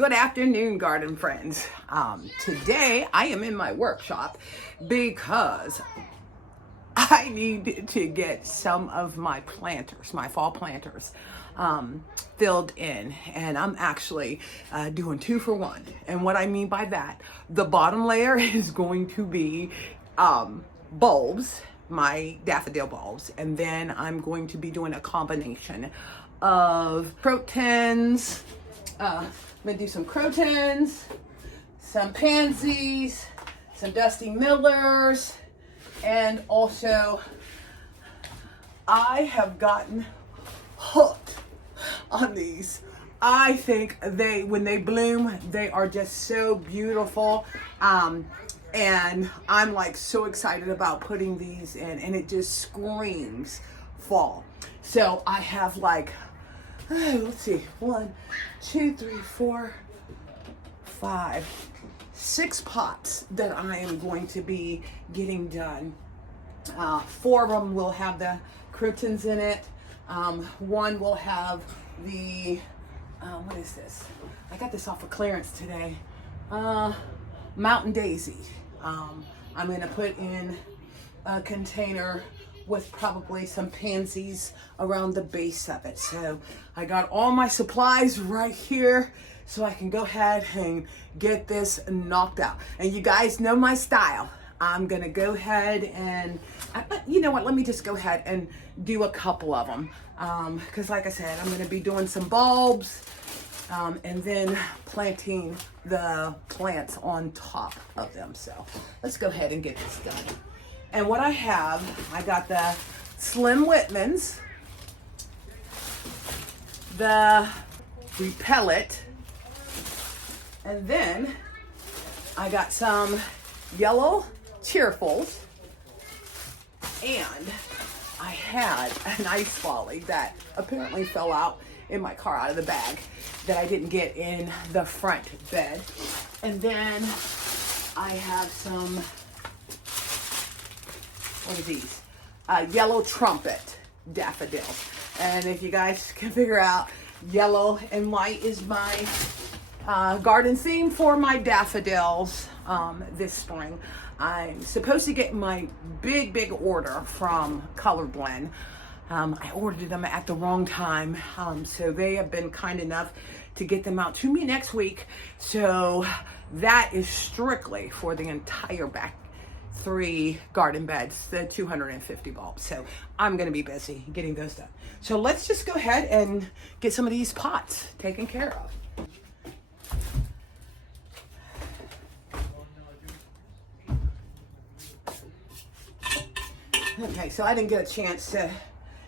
Good afternoon, garden friends. Today I am in my workshop because I need to get some of my planters, my fall planters, filled in. And I'm actually doing 2 for 1. And what I mean by that, the bottom layer is going to be bulbs, my daffodil bulbs. And then I'm going to be doing a combination of Crotons. I'm gonna do some Crotons, some pansies, some Dusty Millers, and also I have gotten hooked on these. I think when they bloom, they are just so beautiful. And I'm like so excited about putting these in, and it just screams fall. So I have like, let's see, 1, 2, 3, 4, 5, 6 pots that I am going to be getting done. 4 of them will have the Crotons in it. 1 will have the, what is this? I got this off of clearance today. Mountain Daisy. I'm gonna put in a container with probably some pansies around the base of it. So I got all my supplies right here so I can go ahead and get this knocked out. And you guys know my style. I'm gonna go ahead and, you know what, let me just go ahead and do a couple of them. Because like I said, I'm gonna be doing some bulbs and then planting the plants on top of them. So let's go ahead and get this done. And what I have, I got the Slim Whitmans, the Repellent, and then I got some yellow Cheerfuls, and I had an ice volley that apparently fell out in my car out of the bag that I didn't get in the front bed. And then I have some, what are these? Yellow Trumpet daffodils. And if you guys can figure out, yellow and white is my garden theme for my daffodils this spring. I'm supposed to get my big order from Color Blend. I ordered them at the wrong time, so they have been kind enough to get them out to me next week. So that is strictly for the entire back 3 garden beds, the 250 bulbs. So I'm gonna be busy getting those done. So let's just go ahead and get some of these pots taken care of. Okay, so I didn't get a chance to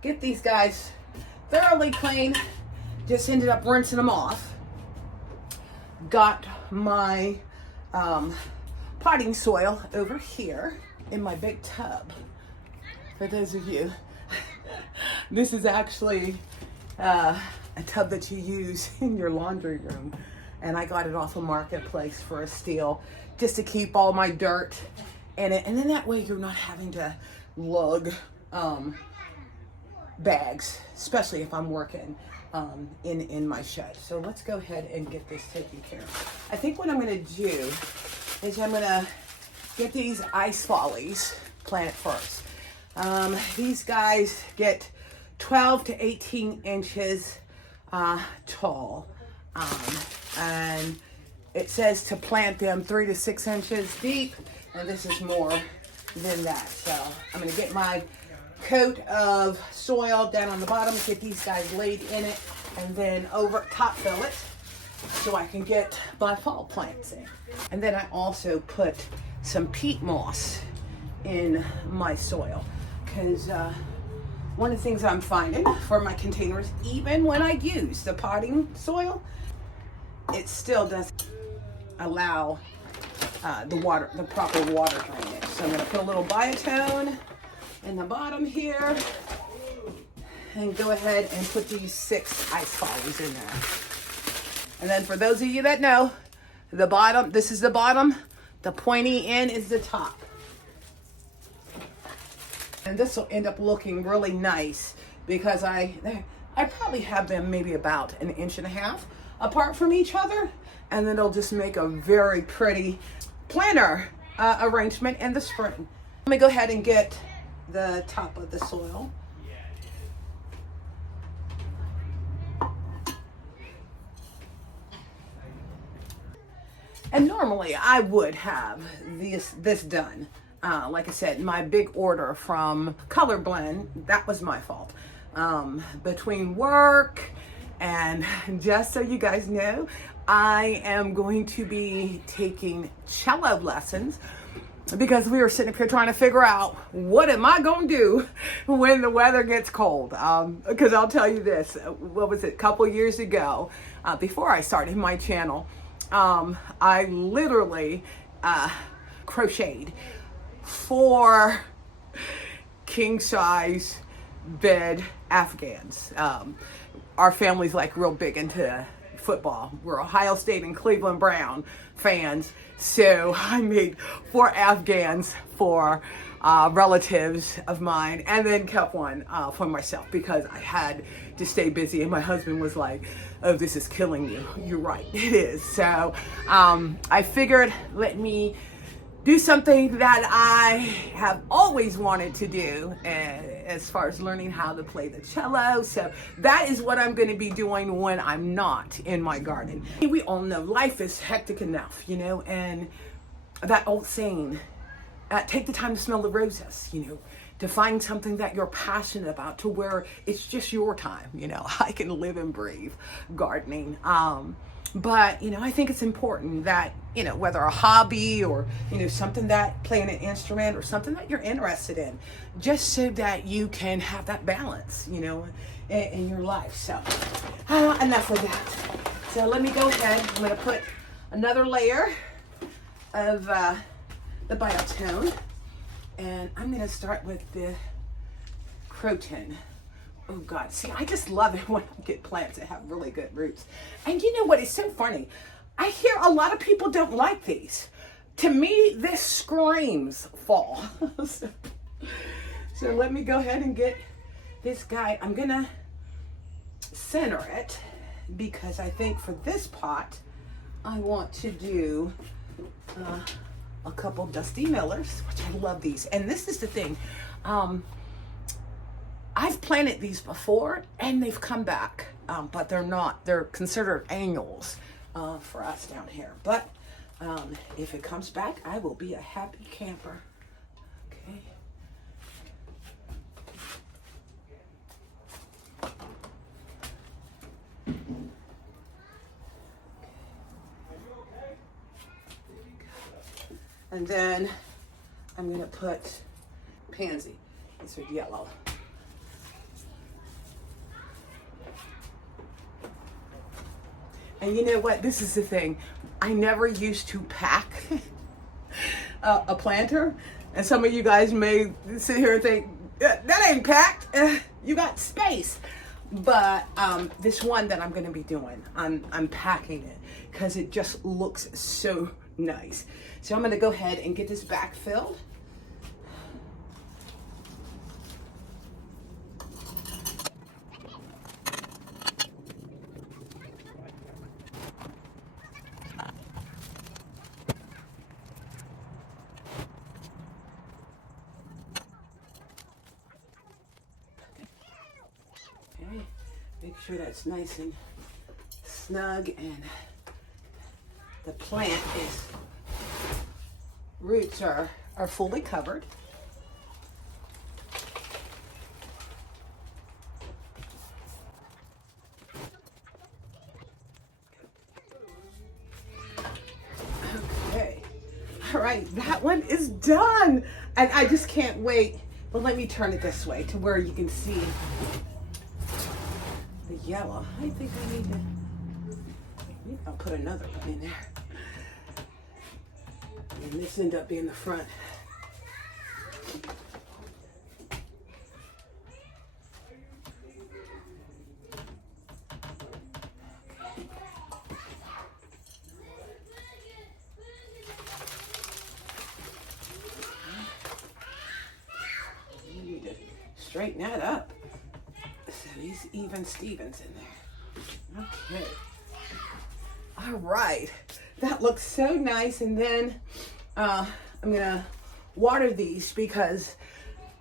get these guys thoroughly clean. Just ended up rinsing them off. Got my potting soil over here in my big tub. For those of you, this is actually a tub that you use in your laundry room. And I got it off of Marketplace for a steal just to keep all my dirt in it. And then that way you're not having to lug bags, especially if I'm working in my shed. So let's go ahead and get this taken care of. I think what I'm gonna do is I'm gonna get these ice follies planted first. These guys get 12 to 18 inches tall. And it says to plant them 3 to 6 inches deep, and this is more than that. So I'm gonna get my coat of soil down on the bottom, get these guys laid in it, and then over top fill it so I can get my fall plants in. And then I also put some peat moss in my soil, because one of the things I'm finding for my containers, even when I use the potting soil, it still doesn't allow the proper water drainage. So I'm gonna put a little biotone in the bottom here and go ahead and put these 6 ice follies in there. And then for those of you that know, the bottom, this is the bottom, the pointy end is the top. And this will end up looking really nice because I probably have them maybe about 1.5 inches apart from each other, and then it'll just make a very pretty planter arrangement in the spring. Let me go ahead and get the top of the soil. And normally I would have this done. Like I said, my big order from Color Blend, that was my fault. Between work and just so you guys know, I am going to be taking cello lessons because we were sitting up here trying to figure out what am I going to do when the weather gets cold. Because I'll tell you this, what was it, a couple years ago, before I started my channel, I literally crocheted 4 king size bed Afghans. Our family's like real big into football. We're Ohio State and Cleveland Brown fans. So I made 4 Afghans for relatives of mine, and then kept one for myself because I had to stay busy. And my husband was like, "Oh, this is killing you." You're right, it is. So I figured, let me do something that I have always wanted to do as far as learning how to play the cello. So that is what I'm going to be doing when I'm not in my garden. We all know life is hectic enough, you know, and that old saying, take the time to smell the roses, you know, to find something that you're passionate about to where it's just your time. You know, I can live and breathe gardening. But, you know, I think it's important that, you know, whether a hobby or, you know, something that playing an instrument or something that you're interested in, just so that you can have that balance, you know, in your life. So enough of that. So let me go ahead. I'm going to put another layer of the biotone, and I'm going to start with the Croton. Oh God, see, I just love it when I get plants that have really good roots. And you know what, it's so funny. I hear a lot of people don't like these. To me, this screams fall. So let me go ahead and get this guy. I'm gonna center it because I think for this pot, I want to do a couple Dusty Millers, which I love these. And this is the thing. I've planted these before and they've come back, but they're considered annuals for us down here. But if it comes back, I will be a happy camper. Okay. And then I'm gonna put pansy. These are yellow. And you know what? This is the thing. I never used to pack a planter. And some of you guys may sit here and think, that ain't packed. You got space. But this one that I'm going to be doing, I'm packing it because it just looks so nice. So I'm going to go ahead and get this back filled. Make sure that's nice and snug and the plant roots are fully covered. Okay, all right, that one is done. And I just can't wait. But let me turn it this way to where you can see the yellow. I think I need to, maybe I'll put another one in there. And this ended up being the front. You need to straighten that up. So these even Stevens in there. Okay. All right, that looks so nice. And then I'm gonna water these because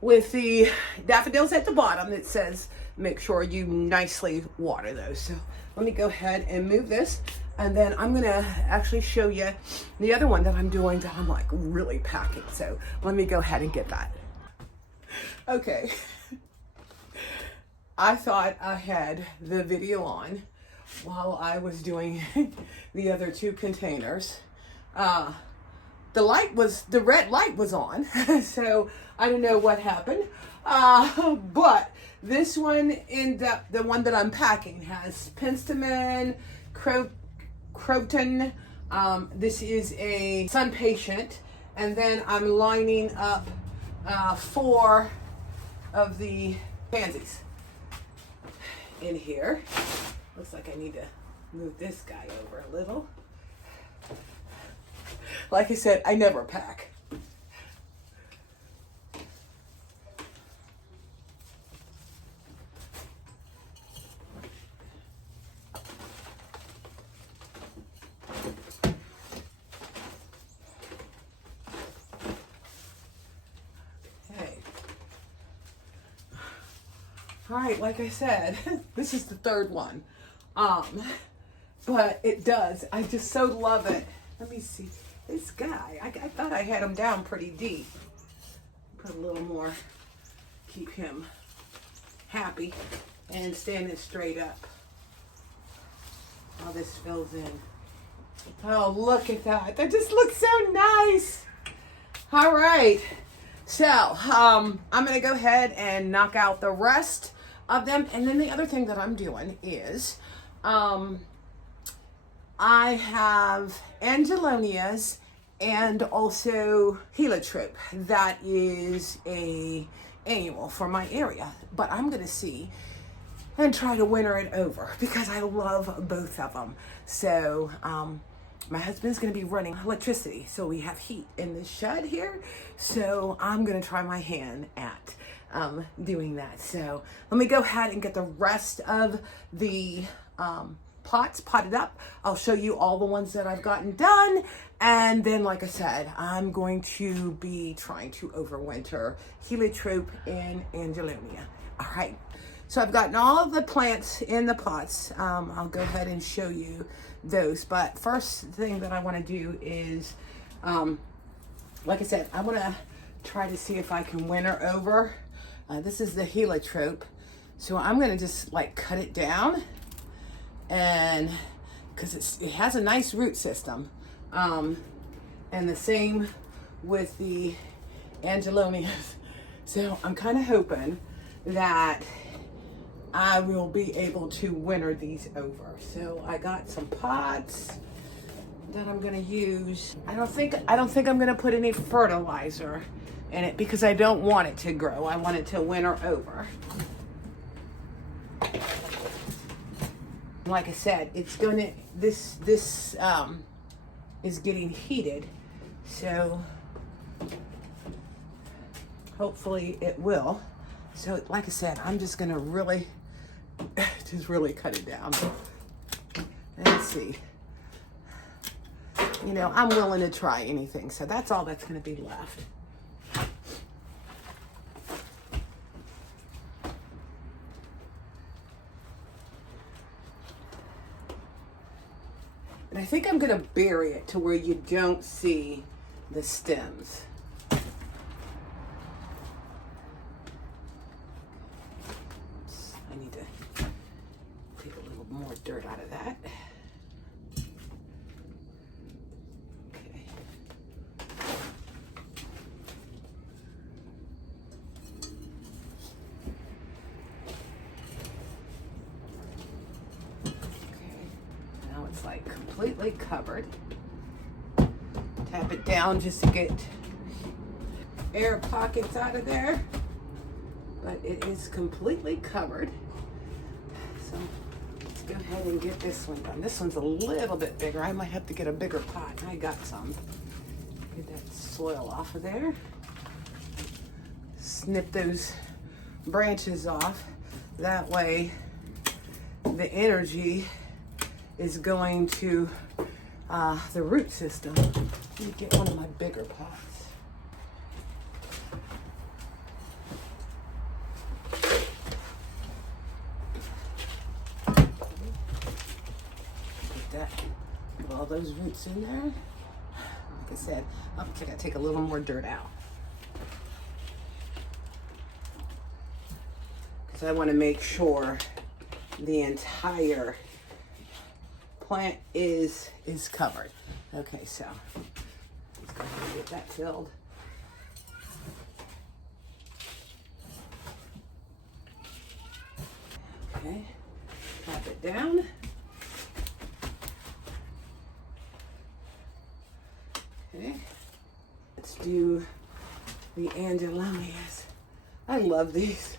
with the daffodils at the bottom, it says make sure you nicely water those. So let me go ahead and move this. And then I'm gonna actually show you the other one that I'm doing that I'm like really packing. So let me go ahead and get that. Okay, I thought I had the video on while I was doing the other two containers. The red light was on, so I don't know what happened. But this one, the one that I'm packing, has penstemon, Croton. This is a sun patient, and then I'm lining up 4 of the pansies in here. Looks like I need to move this guy over a little. Like I said, I never pack. All right, like I said, this is the 3rd one. But it does. I just so love it. Let me see. This guy, I thought I had him down pretty deep. Put a little more, keep him happy and standing straight up. All this fills in. Oh, look at that. That just looks so nice. All right. So, I'm going to go ahead and knock out the rest of them. And then the other thing that I'm doing is, I have angelonias and also heliotrope. That is a annual for my area. But I'm going to see and try to winter it over because I love both of them. So, my husband's going to be running electricity, so we have heat in the shed here. So I'm going to try my hand at doing that. So let me go ahead and get the rest of the pots potted up. I'll show you all the ones that I've gotten done. And then, like I said, I'm going to be trying to overwinter heliotrope and angelonia. All right. So I've gotten all of the plants in the pots. I'll go ahead and show you those. But first thing that I want to do is, like I said, I want to try to see if I can winter over. This is the heliotrope. So I'm going to just like cut it down, and because it has a nice root system. And the same with the angelonias. So I'm kind of hoping that I will be able to winter these over. So I got some pots that I'm gonna use. I don't think I'm gonna put any fertilizer in it because I don't want it to grow. I want it to winter over. Like I said, it's gonna this is getting heated, so hopefully it will. So like I said, I'm just gonna really cut it down. Let's see. You know, I'm willing to try anything, so that's all that's gonna be left. And I think I'm gonna bury it to where you don't see the stems. More dirt out of that. Okay. Now it's like completely covered. Tap it down just to get air pockets out of there. But it is completely covered. So go ahead and get this one done. This one's a little bit bigger. I might have to get a bigger pot. I got some. Get that soil off of there. Snip those branches off. That way the energy is going to the root system. Let me get one of my bigger pots. Put all those roots in there. Like I said, I gotta take a little more dirt out, because I want to make sure the entire plant is covered. Okay, so let's go ahead and get that filled. Okay, pop it down. Okay, let's do the Angelonias. I love these.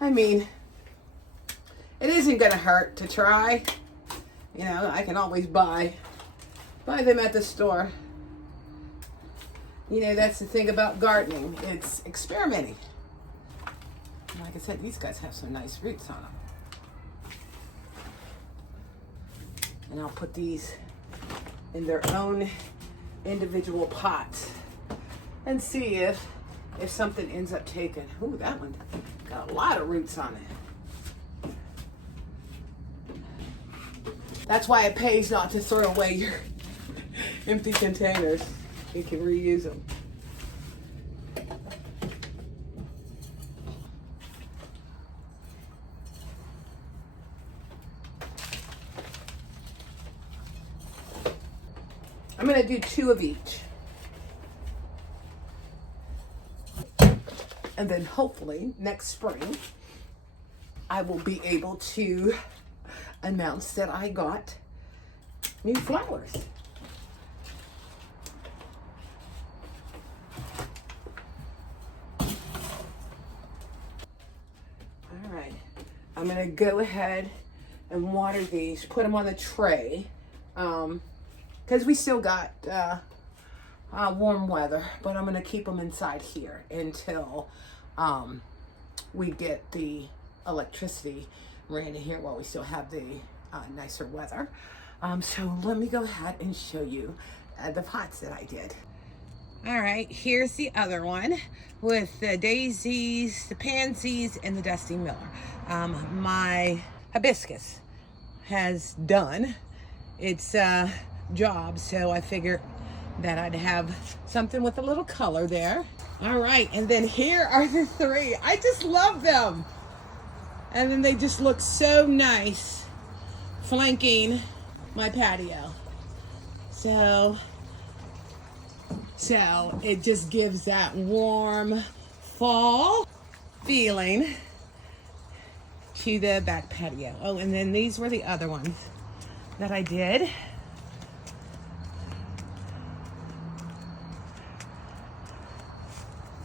I mean, it isn't gonna hurt to try. You know, I can always buy them at the store. You know, that's the thing about gardening. It's experimenting. Like I said, these guys have some nice roots on them. And I'll put these in their own individual pots and see if something ends up taking. Ooh, that one got a lot of roots on it. That's why it pays not to throw away your empty containers. You can reuse them. I'm going to do 2 of each. And then hopefully next spring, I will be able to announce that I got new flowers. All right, I'm going to go ahead and water these, put them on the tray. Because we still got warm weather, but I'm going to keep them inside here until we get the electricity ran in here while we still have the nicer weather. So let me go ahead and show you the pots that I did. All right, here's the other one with the daisies, the pansies, and the Dusty Miller. My hibiscus has done its job, so I figured that I'd have something with a little color there. All right, and then here are the 3. I just love them. And then they just look so nice flanking my patio. So it just gives that warm fall feeling to the back patio. Oh, and then these were the other ones that I did.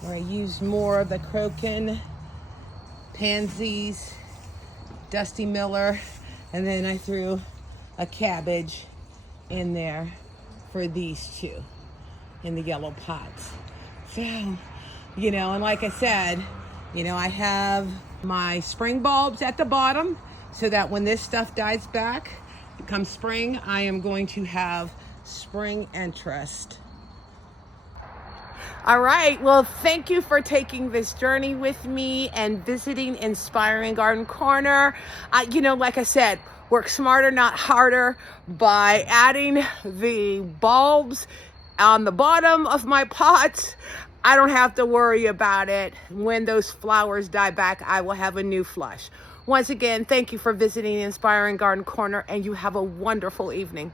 Where I used more of the Crotons, pansies, Dusty Miller, and then I threw a cabbage in there for these 2 in the yellow pots. So, you know, and like I said, you know, I have my spring bulbs at the bottom so that when this stuff dies back, come spring, I am going to have spring interest. All right, well, thank you for taking this journey with me and visiting Inspiring Garden Corner. You know, like I said, work smarter, not harder. By adding the bulbs on the bottom of my pots, I don't have to worry about it. When those flowers die back, I will have a new flush. Once again, thank you for visiting Inspiring Garden Corner, and you have a wonderful evening.